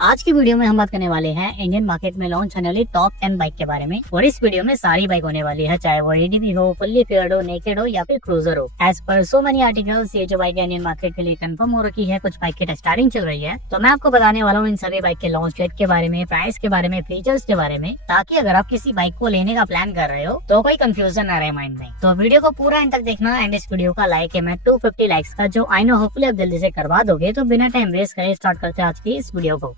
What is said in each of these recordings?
आज की वीडियो में हम बात करने वाले हैं इंडियन मार्केट में लॉन्च होने वाली टॉप 10 बाइक के बारे में। और इस वीडियो में सारी बाइक होने वाली है, चाहे वो एडीबी हो, फुल्ली फेयर्ड हो, नेकेड हो या फिर क्रूजर हो। As per so many articles, ये जो बाइक इंडियन मार्केट के लिए कंफर्म हो रखी है, कुछ बाइक की स्टार्टिंग चल रही है, तो मैं आपको बताने वाला हूँ इन सभी बाइक के लॉन्च डेट के बारे में, प्राइस के बारे में, फीचर्स के बारे में, ताकि अगर आप किसी बाइक को लेने का प्लान कर रहे हो तो कोई कंफ्यूजन ना रहे माइंड में। तो वीडियो को पूरा एंड तक देखना। एंड इस वीडियो का लाइक है मैं 250 लाइक्स का, जो आई नो होपफुली आप जल्दी से करवा दोगे। तो बिना टाइम वेस्ट करे स्टार्ट करते हैं आज की इस वीडियो को।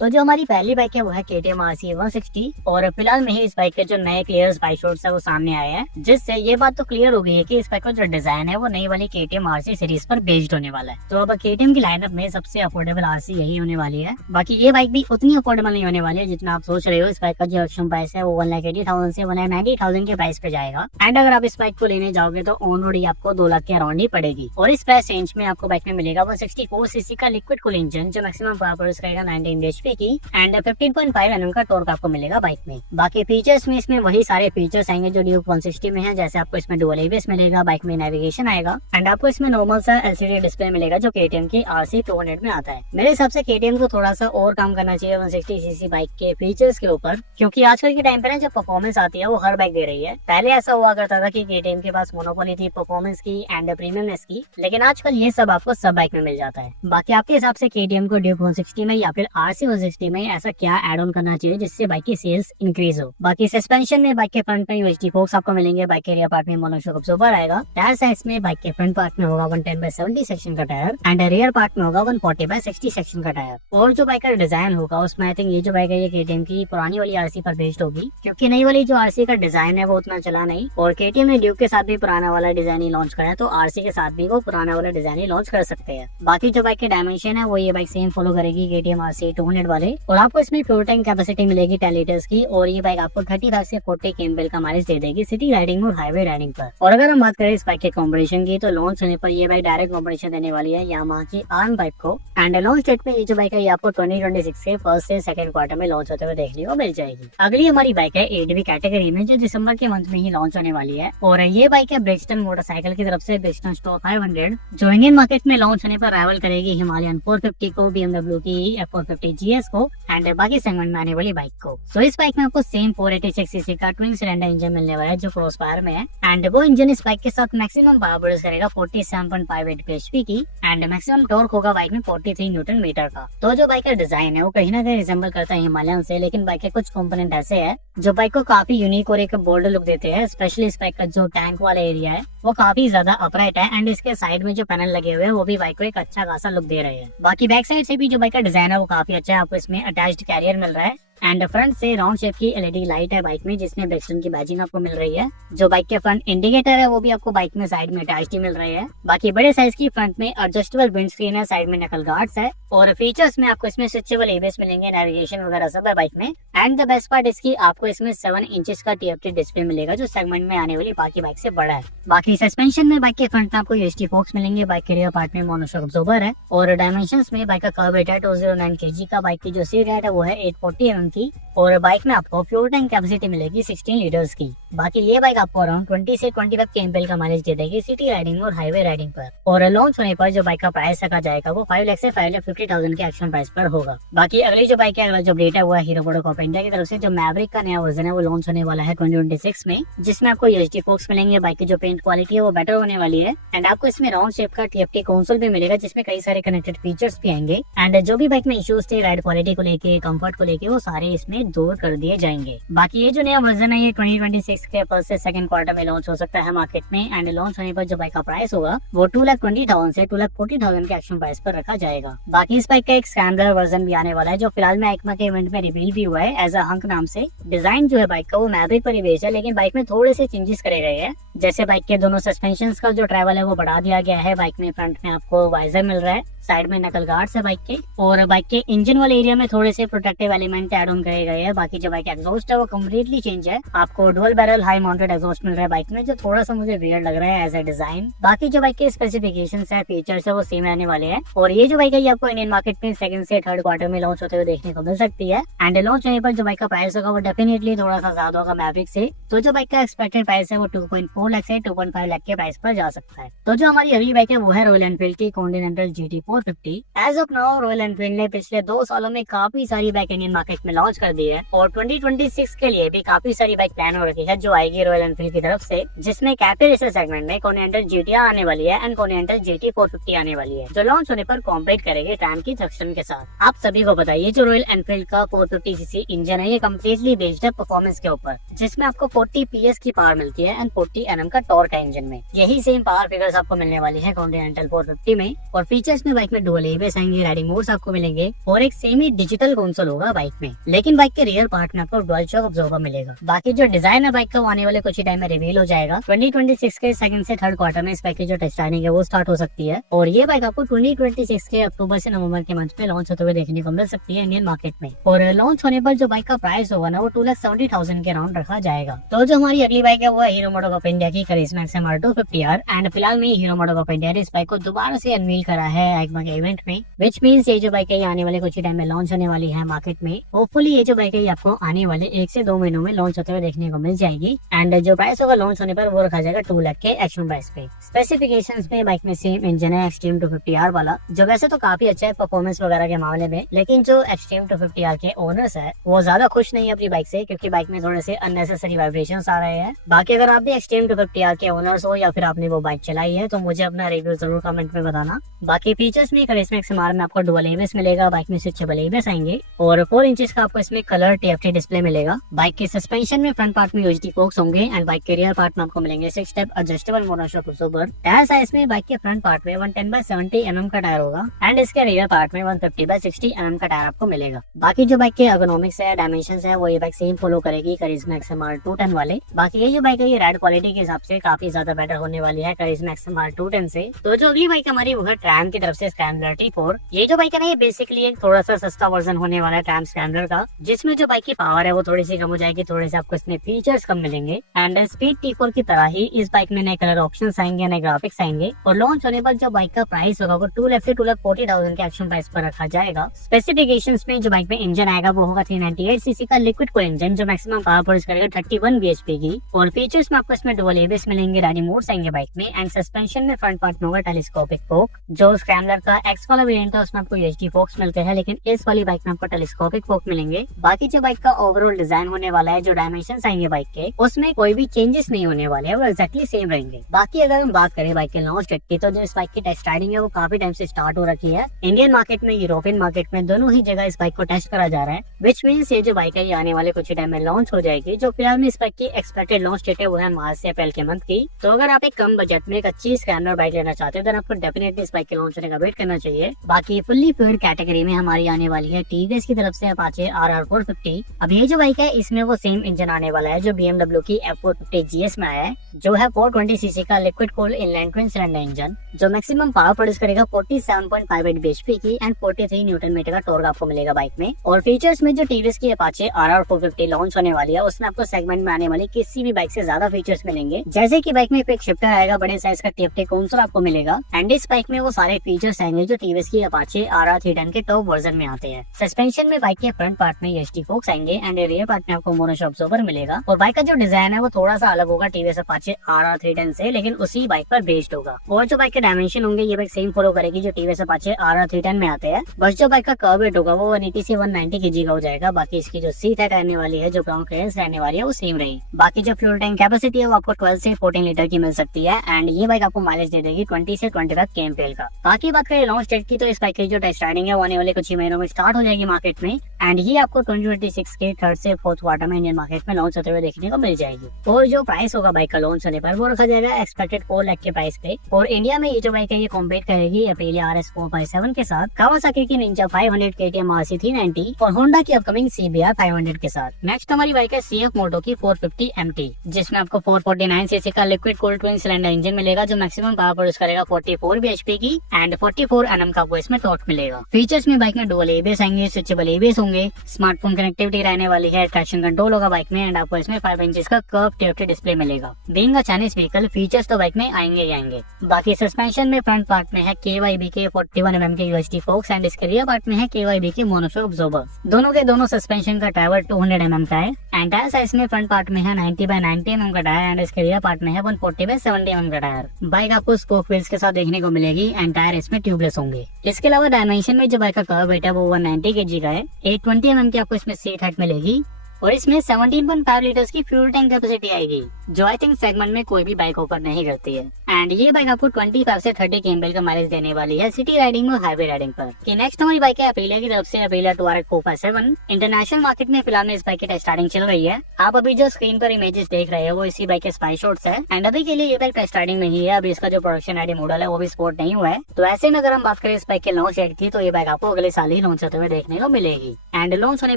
तो जो हमारी पहली बाइक है वो है KTM RC 160 और फिलहाल में ही इस बाइक के जो नए क्लियर्स बाइक शॉट्स है वो सामने आए हैं, जिससे ये बात तो क्लियर हो गई है कि इस बाइक का जो डिजाइन है वो नई वाली KTM RC सीरीज पर बेस्ड होने वाला है। तो अब KTM की लाइनअप में सबसे अफोर्डेबल RC यही होने वाली है। बाकी ये बाइक भी उतनी अफोर्डेबल नहीं होने वाली है जितना आप सोच रहे हो। इस बाइक का जो एक्शन प्राइस है वो 1,80,000 से 1,90,000 के प्राइस पे जाएगा। एंड अगर आप इस बाइक को लेने जाओगे तो ऑन रोड ही आपको 2 लाख के अराउंड ही पड़ेगी। और इस प्राइस रेंज में आपको बाइक में मिलेगा 164 सीसी का लिक्विड कूल इंजन, जो मैक्सिमम पावर प्रोड्यूस करेगा 19 bhp की, एंड 15.5 Nm का टॉर्क आपको मिलेगा बाइक में। बाकी फीचर्स में इसमें वही सारे फीचर्स आएंगे जो ड्यूक 160 में है, जैसे आपको इसमें डुअल ABS मिलेगा, बाइक में नेविगेशन आएगा, एंड आपको इसमें नॉर्मल सा LCD डिस्प्ले मिलेगा जो KTM की RC 200 में आता है। मेरे हिसाब से KTM को थोड़ा सा और काम करना चाहिए 160 सीसी बाइक के फीचर्स के ऊपर, क्योंकि आजकल के टाइम पे ना जो परफॉर्मेंस आती है वो हर बाइक दे रही है। पहले ऐसा हुआ करता था कि KTM के पास मोनोपोली थी परफॉर्मेंस की एंड प्रीमियमनेस की, लेकिन आजकल ये सब आपको सब बाइक में मिल जाता है। बाकी आपके हिसाब से KTM को ड्यूक 160 में या फिर RC 160 में ऐसा क्या एड ऑन करना चाहिए जिससे बाइक की सेल्स इंक्रीज हो। बाकी सस्पेंशन में बाइक के फ्रंट में UHD फोक्स आपको मिलेंगे, बाइक के रियर पार्ट में मोनोशॉक अब्जॉर्बर आएगा। टायर साइज में बाइक के फ्रंट पार्ट में होगा 110/70 सेक्शन का टायर एंड रियर पार्ट में होगा 140/60 सेक्शन का टायर। और जो बाइक का डिजाइन होगा उसमें आई थिंक ये जो बाइक है ये KTM की पुरानी वाली RC पर बेस्ड होगी, क्योंकि नई वाली जो RC का डिजाइन है वो उतना चला नहीं। और KTM ने ड्यूक के साथ भी पुराना वाला डिजाइन ही लॉन्च करा है, तो RC के साथ भी वो पुराना वाला डिजाइन ही लॉन्च कर सकते हैं। बाकी जो बाइक के डायमेंशन है वो ये बाइक सेम फॉलो करेगी KTM RC 200 वाले। और आपको इसमें फ्यूल टैंक कैपेसिटी मिलेगी 10 लीटर्स की, और ये बाइक आपको 35 से 40 kml का माइलेज दे देगी सिटी राइडिंग और हाईवे राइडिंग पर। और अगर हम बात करें इस बाइक के कॉम्पिटिशन की, तो लॉन्च होने पर ये बाइक डायरेक्ट कॉम्पिटिशन देने वाली है यामाहा की आर्म बाइक को। एंड लॉन्च डेट पे ये जो बाइक है ये आपको 2026 के फर्स्ट से सेकंड क्वार्टर में लॉन्च होते हुए देखने को मिल जाएगी। अगली हमारी बाइक है ADB कैटेगरी में, जो दिसंबर के मंथ में ही लॉन्च होने वाली है। और ये बाइक है ब्रिजस्टन मोटरसाइकिल की तरफ से ब्रिजस्टन स्टॉक 500, जो इंडियन मार्केट में लॉन्च होने पर राइवल करेगी हिमालयन 450 को, BMW की F450 GS को एंड बाकी सेगमेंट में आने वाली बाइक को। सो इस बाइक में आपको सेम 486 सीसी का ट्विन सिलेंडर इंजन मिलने वाला है जो क्रॉसफायर में है, एंड वो इंजन इस बाइक के साथ मैक्सिमम पावर प्रोड्यूस करेगा 47.58 bhp की, एंड मैक्सिमम टॉर्क होगा बाइक में 43 न्यूटन मीटर का। तो जो बाइक का डिजाइन है वो कहीं ना कहीं रिजेंबल करता है हिमालयन से, लेकिन बाइक के कुछ कंपोनेंट ऐसे है जो बाइक को काफी यूनिक और एक बोल्ड लुक देते हैं। स्पेशली इस बाइक का जो टैंक वाला एरिया है वो काफी ज्यादा अपराइट है, एंड इसके साइड में जो पैनल लगे हुए हैं वो भी बाइक को एक अच्छा खासा लुक दे रहे हैं। बाकी बैक साइड से भी जो बाइक का डिजाइन है वो काफी अच्छा है। आपको इसमें अटैच्ड कैरियर मिल रहा है, एंड फ्रंट से राउंड शेप की LED लाइट है बाइक में, जिसमें ब्रिजस्टन की बैजिंग आपको मिल रही है। जो बाइक के फ्रंट इंडिकेटर है वो भी आपको बाइक में साइड में अटैच्ड ही मिल रहे हैं। बाकी बड़े साइज की फ्रंट में एडजस्टेबल विंड स्क्रीन है, साइड में नकल गार्ड्स है, और फीचर्स में आपको इसमें स्विचेबल ABS मिलेंगे, नेविगेशन वगैरह सब है बाइक में। एंड द बेस्ट पार्ट इसकी आपको इसमें 7 इंचेस का TFT डिस्प्ले मिलेगा, जो सेगमेंट में आने वाली बाकी बाइक से बड़ा है। बाकी सस्पेंशन में बाइक के फ्रंट में आपको UHD फोक्स मिलेंगे, बाइक के रियर पार्ट में मोनोशॉक अब्जॉर्बर है, और डायमेंशंस में बाइक का कर्व वेट है 209 kg का, बाइक की जो सीट है वो है 840 mm की, और बाइक में आपको फ्यूल टैंक कैपेसिटी मिलेगी 16 लीटर्स की। बाकी ये बाइक आपको अराउंड 20 से 25 kml का माइलेज दे देगी सिटी राइडिंग और हाईवे राइडिंग पर। और लॉन्च होने पर जो बाइक का प्राइस रखा जाएगा वो 5 लाख से 5,50,000 के एक्शन प्राइस पर होगा। बाकी अगली जो बाइक है, अगला जो अपडेट है वो है हीरो मोटोकॉर्प इंडिया की तरफ से, जो मैवरिक का नया वर्जन है वो लॉन्च होने वाला है 2026 में, जिसमें आपको UHD फोक्स मिलेंगे, बाइक की जो पेंट क्वालिटी है वो बेटर होने वाली है, एंड आपको इसमें राउंड शेप का TFT कंसोल भी मिलेगा, जिसमें कई सारे कनेक्टेड फीचर्स भी आएंगे। एंड जो भी बाइक में इश्यूज थे राइड क्वालिटी को लेके, कंफर्ट को लेके, वो सारे इसमें दूर कर दिए जाएंगे। बाकी ये जो नया वर्जन है ये 2026 के फर्स्ट से सेकंड क्वार्टर में लॉन्च हो सकता है मार्केट में, एंड लॉन्च होने पर जो बाइक का प्राइस होगा वो 2,20,000 से 2,40,000 के एक्शन प्राइस पर रखा जाएगा। बाकी इस बाइक का एक स्क्रैम्बलर वर्जन भी आने वाला है, जो फिलहाल में EICMA के इवेंट में रिवील भी हुआ है एज अ हंक नाम से। डिजाइन जो है बाइक का वो मैवरिक पर ही बेस्ड है, लेकिन बाइक में थोड़े से चेंजेस करे गए हैं, जैसे बाइक के दोनों सस्पेंशन का जो ट्रैवल है वो बढ़ा दिया गया है, बाइक में फ्रंट में आपको वाइजर मिल रहा है, साइड में नकल गार्ड्स है बाइक के, और बाइक के इंजन वाले एरिया में थोड़े से protective element add add on करे गए हैं। बाकी जो बाइक एग्जॉस्ट है वो कम्प्लीटली चेंज है, आपको dual barrel high mounted exhaust मिल रहा है बाइक में, जो थोड़ा सा मुझे वियर्ड लग रहा है एज ए डिजाइन। बाकी जो बाइक के स्पेसिफिकेशंस है, फीचर्स है, वो सेम रहने वाले हैं। और ये जो बाइक है ये आपको इंडियन मार्केट में सेकंड से थर्ड क्वार्टर में लॉन्च होते हुए देखने को मिल सकती है। एंड लॉन्च होने पर जो बाइक का प्राइस होगा वो डेफिनेटली थोड़ा सा ज्यादा होगा मैवरिक से। तो जो बाइक का एक्सपेक्टेड प्राइस है वो 2.4 लाख से 2.5 लाख के प्राइस पर जा सकता है। तो जो हमारी अगली बाइक है वो है रॉयल एनफील्ड की Continental GT 450। As of now Royal Enfield ने पिछले 2 सालों में काफी सारी बाइक इंडियन मार्केट में लॉन्च कर दी है और 2026 के लिए भी काफी सारी बाइक प्लान हो रखी है जो आएगी रॉयल एनफील्ड की तरफ से, जिसमें कैफे रेसर सेगमेंट में कॉन्टिनेंटल GT आने वाली है एंड कॉन्टिनेंटल GT 450 आने वाली है, जो लॉन्च होने पर कॉम्पीट करेगी ट्रैम की थ्रस्टन के साथ। आप सभी को बताइए जो रॉयल एनफील्ड का 450cc इंजन है ये कम्प्लीटली बेस्ड है परफॉर्मेंस के ऊपर, जिसमें आपको 40 PS की पावर मिलती है एंड 40 Nm का टॉर्क है इंजन में। यही सेम पावर फिगर्स आपको मिलने वाली है कॉन्टिनेंटल 450 में। और फीचर्स में बाइक में डुअल एबीएस आएंगे, राइडिंग मोड्स आपको मिलेंगे और एक सेमी डिजिटल कंसोल होगा बाइक में। लेकिन बाइक के रियर पार्ट में आपको डुअल शॉक अब्जॉर्बर मिलेगा। बाकी जो डिजाइन है बाइक का वो आने वाले कुछ ही टाइम में रिवील हो जाएगा। 2026 के सेकंड से थर्ड क्वार्टर में इस बाइक की जो टेस्ट राइडिंग है वो स्टार्ट हो सकती है और ये बाइक आपको 2026 के अक्टूबर से नवंबर के मंथ में लॉन्च होते हुए देखने को मिल सकती है इंडियन मार्केट में। और लॉन्च होने पर जो बाइक का प्राइस होगा ना वो 2,70,000 के राउंड रखा जाएगा। तो जो हमारी अगली बाइक है वो है हीरो मोटोकॉर्प इंडिया की करिश्मा XMR 250R। एंड फिलहाल में हीरो मोटोकॉर्प इंडिया ने इस बाइक को दोबारा से अनवील करा है EICMA के इवेंट में, विच मीन्स ये जो बाइक है आने वाले कुछ ही टाइम में लॉन्च होने वाली है मार्केट में। होपफुली ये जो बाइक है आपको आने वाले 1 से 2 महीनों में लॉन्च होते हुए देखने को मिल जाएगी। एंड जो प्राइस होगा लॉन्च होने पर वो रखा जाएगा 2 लाख के एक्चुअल प्राइस पे। स्पेसिफिकेशंस में बाइक में सेम इंजन है एक्सट्रीम 250R वाला, जो वैसे तो काफी अच्छा है परफॉर्मेंस वगैरह के मामले में, लेकिन जो एक्सट्रीम 250R के ओनर्स है वो ज्यादा खुश नहीं है अपनी बाइक से, क्योंकि बाइक में थोड़े से अननेसेसरी वाइब्रेशंस आ रहे हैं। बाकी अगर आप भी एक्सट्रीम 250R के ओनर्स हो या फिर आपने वो बाइक चलाई है तो मुझे अपना रिव्यू जरूर कमेंट में बताना। बाकी फीचर्स में करिश्मा XMR में आपको डुअल एबीएस मिलेगा, बाइक में स्विचेबल एबीएस आएंगे और 4 इंचेस का आपको इसमें कलर TFT डिस्प्ले मिलेगा। बाइक के सस्पेंशन में फ्रंट पार्ट में UHD फोक्स होंगे एंड बाइक के रियर पार्ट में आपको मिलेंगे 6 step adjustable monoshock absorber. Tyre size में बाइक के फ्रंट पार्ट में 110/70 mm का टायर होगा एंड इसके रियर पार्ट में 150/60 mm का टायर आपको मिलेगा। बाकी जो बाइक के एर्गोनॉमिक्स है, डायमेंशंस है, वो ये बाइक सेम फॉलो करेगी करिश्मा XMR 210 वाले। बाकी ये जो बाइक है ये राइड क्वालिटी के हिसाब से काफी ज्यादा बेटर होने वाली है करिश्मा XMR 210 से। तो जो अगली बाइक हमारी वो है ट्रैम की तरफ से स्क्रैम्बलर T4। ये जो बाइक है ना ये बेसिकली एक थोड़ा सा सस्ता वर्जन होने वाला है ट्रैम स्क्रैम्बलर का, जिसमें जो बाइक की पावर है वो थोड़ी सी कम हो जाएगी, थोड़े से आपको इसमें फीचर्स कम मिलेंगे। एंड स्पीड T4 की तरह ही इस बाइक में नए कलर ऑप्शन आएंगे, नए ग्राफिक्स आएंगे और लॉन्च होने पर जो बाइक का प्राइस होगा वो 2 लाख से 2,40,000 के एक्चुअल प्राइस पर रखा जाएगा। स्पेसिफिकेशंस में जो बाइक में इंजन आएगा वो होगा 398cc का लिक्विड कूल इंजन, जो मैक्सिमम पावर प्रोड्यूस करेगा 31 bhp की। और फीचर्स में आपको इसमें डुअल एबीएस मिलेंगे, राइडिंग मोड्स आएंगे बाइक में एंड सस्पेंशन में फ्रंट पार्ट में होगा टेलीस्कोपिक फोक। जो स्क्रैम्बलर का एक्स वाला वेरिएंट है उसमें आपको UHD फोक्स मिलते हैं, लेकिन इस वाली बाइक में आपको टेलीस्कोपिक फोक मिलेंगे। बाकी जो बाइक का ओवरऑल डिजाइन होने वाला है, जो डायमेंशंस आएंगे बाइक के, उसमें कोई भी चेंजेस नहीं होने वाले हैं, वो एक्जैक्टली सेम रहेंगे। बाकी अगर हम बात करें बाइक के लॉन्च डेट की, तो जो इस बाइक की टेस्ट राइडिंग है वो काफी टाइम से स्टार्ट हो रखी है। इंडियन मार्केट में, यूरोपियन मार्केट में, दोनों ही जगह इस बाइक को टेस्ट करा जा रहा है, विच मीन्स ये जो बाइक है ये आने वाले कुछ टाइम में लॉन्च हो जाएगी। जो फिलहाल में इस बाइक की एक्सपेक्टेड लॉन्च डेट है वो है मार्च से अप्रैल के मंथ की। तो अगर आप एक कम बजट में एक अच्छी स्क्रैम्बलर बाइक लेना चाहते हैं तो आपको डेफिनेटली इस बाइक के लॉन्च होने का वेट करना चाहिए। बाकी फुल्ली फ्यूल्ड कैटेगरी में हमारी आने वाली है टीवीएस की तरफ से अपाचे RR 450। अब ये जो बाइक है इसमें वो सेम इंजन आने वाला है जो BMW की F450 GS में आया है, जो है 420cc का liquid cooled inline twin cylinder engine, जो मैक्सिमम पावर प्रोड्यूस करेगा 47.58 bhp की एंड 43 न्यूटन मीटर का टॉर्क आपको मिलेगा बाइक में। और फीचर्स में जो टीवीएस की अपाचे RR 450 लॉन्च होने वाली है उसमें आपको सेगमेंट में आने वाली किसी भी बाइक से ज्यादा फीचर्स मिलेंगे, जैसे कि बाइक में क्विक शिफ्टर आएगा, बड़े साइज का TFT कंसोल आपको मिलेगा एंड इस बाइक में वो सारे फीचर्स आएंगे जो टीवीएस की अपाचे RR 310 के टॉप वर्जन में आते हैं। सस्पेंशन में बाइक के फ्रंट पार्ट में UHD फोक्स आएंगे एंड रियर पार्ट में आपको मोनोशॉक अब्जॉर्बर मिलेगा। और बाइक का जो डिजाइन है वो थोड़ा सा अलग होगा टीवीएस अपाचे RR 310 से, लेकिन उसी बाइक पर बेस्ड होगा। और जो बाइक के डायमेंशन होंगे ये बाइक सेम फॉलो करेगी जो टीवीएस अपाचे RR 310 में आते हैं, बस जो बाइक का कर्व वेट होगा वो 180 से 190 kg का हो जाएगा। बाकी इसकी जो सीट है रहने वाली है, जो ग्राउंड क्लियरेंस रहने वाली है वो सेम रहेगी। बाकी जो फ्यूल टैंक कैपेसिटी है वो आपको 12 से 14 लीटर की मिल सकती है एंड ये बाइक आपको माइलेज दे देगी 20 से 25 kmpl का। बाकी बात करें लॉन्च डेट की, तो इस बाइक की जो टेस्ट राइडिंग है वो आने वाले कुछ ही महीनों में स्टार्ट हो जाएगी मार्केट में एंड ये आपको 2026 के थर्ड से फोर्थ क्वार्टर में इंडियन मार्केट में लॉन्च होते हुए देखने को मिल जाएगी। और जो प्राइस होगा बाइक का लॉन्च होने पर वो रखा जाएगा एक्सपेक्टेड 4 लाख के प्राइस पे। और इंडिया में ये जो बाइक है ये कॉम्पीट करेगी Aprilia RS 4x7 के साथ, कावासाकी की Ninja 500 KTM RC 390 और होंडा की अपकमिंग CBR 500 के साथ। नेक्स्ट हमारी बाइक है CF मोटो की 450 MT, जिसमें आपको 449cc का liquid cooled twin cylinder engine मिलेगा जो मैक्सिमम पावर प्रोड्यूस करेगा 44 bhp की एंड 44 Nm का आपको इसमें टॉर्क मिलेगा। फीचर्स में बाइक में डुअल एबीएस आएंगे, स्विचेबल एबीएस होंगे, स्मार्टफोन कनेक्टिविटी रहने वाली है, ट्रैक्शन कंट्रोल होगा बाइक में, एंड आपको इसमें 5 इंच का कर्व टीएफटी डिस्प्ले मिलेगा। Being a Chinese vehicle, features तो बाइक में आएंगे ही आएंगे। बाकी सस्पेंशन में फ्रंट पार्ट में है KYB के 41 mm के UHT फोक्स, एंड इसके रियर पार्ट में है KYB के मोनोशॉक अब्जॉर्बर। दोनों के दोनों सस्पेंशन का टायर 200 mm का है, एंड टायर साइज में फ्रंट पार्ट में है 90 by 90 mm का टायर, एंड इसके रियर पार्ट में है 140 by 70 mm का टायर। बाइक आपको स्पोक व्हील्स के साथ देखने को मिलेगी, एंड टायर इसमें ट्यूबलेस होंगे। इसके अलावा डायमेंशन में जो बाइक का कर्व वेट है वो 190 kg का है। 820 mm की आपको इसमें सीट हाइट मिलेगी, और इसमें 17.5 लीटर्स की फ्यूल टैंक कैपेसिटी आएगी, जो आई थिंक सेगमेंट में कोई भी बाइक ऑफर नहीं करती है। एंड ये बाइक आपको 25 से 30 kml का माइलेज देने वाली है सिटी राइडिंग और हाईवे राइडिंग पर। कि नेक्स्ट हमारी बाइक है अप्रिलिया की तरफ से अप्रिलिया 2RX457। इंटरनेशनल मार्केट में फिलहाल में इस बाइक की टेस्ट राइडिंग चल रही है। आप अभी जो स्क्रीन पर इमेजेस देख रहे हैं वो इसी बाइक के स्पाई शॉट्स है, एंड अभी के लिए ये बाइक टेस्ट राइडिंग में ही है। अभी इसका जो प्रोडक्शन रेडी मॉडल है वो भी स्पोर्ट नहीं हुआ है। तो ऐसे में अगर हम बात करें इस बाइक के लॉन्च डेट की, तो ये बाइक आपको अगले साल ही लॉन्च होते हुए देखने को मिलेगी। एंड लॉन्च होने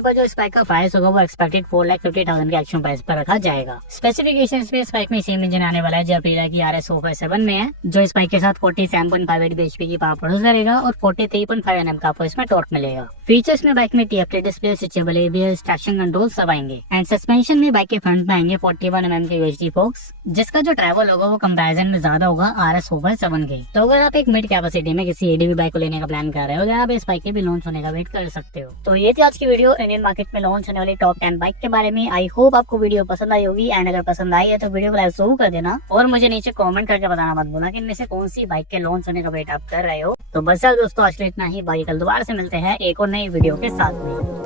पर जो इस बाइक का प्राइस होगा वो एक्सपेक्टेड 4,50,000 के एक्चुअल प्राइस पर रखा जाएगा। स्पेसिफिकेशंस में इस बाइक में सेम इंजन आने वाला है जो अप्रिलिया की RS457 में है, जो इस बाइक के साथ 47.58 bhp की पावर प्रोड्यूस करेगा और 43.5 Nm का आपको इसमें टॉर्क मिलेगा। फीचर्स में बाइक में TFT display, switchable ABS, traction control सब आएंगे। एंड सस्पेंशन में बाइक के फ्रंट में आएंगे 41 mm के UHT फोक्स, जिसका जो ट्रैवल होगा वो कंपैरिजन में ज्यादा होगा RS457 के। तो अगर आप एक मिड कैपेसिटी में किसी ADV बाइक को लेने का प्लान कर रहे हो, तो आप इस बाइक के भी लॉन्च होने का वेट कर सकते हो। तो ये थी आज की वीडियो इंडियन मार्केट में लॉन्च होने वाली टॉप 10 बाइक के बारे में। आई होप आपको वीडियो पसंद आई होगी, एंड अगर पसंद आई है तो वीडियो को लाइक जरूर कर देना, और मुझे नीचे कमेंट करके बताना मत भूलना कि इनमें से कौन सी बाइक के लॉन्च होने का वेट आप कर रहे हो। तो बस यार दोस्तों, आज के लिए इतना ही। बाकी कल दोबारा से मिलते हैं एक और नई वीडियो के साथ में।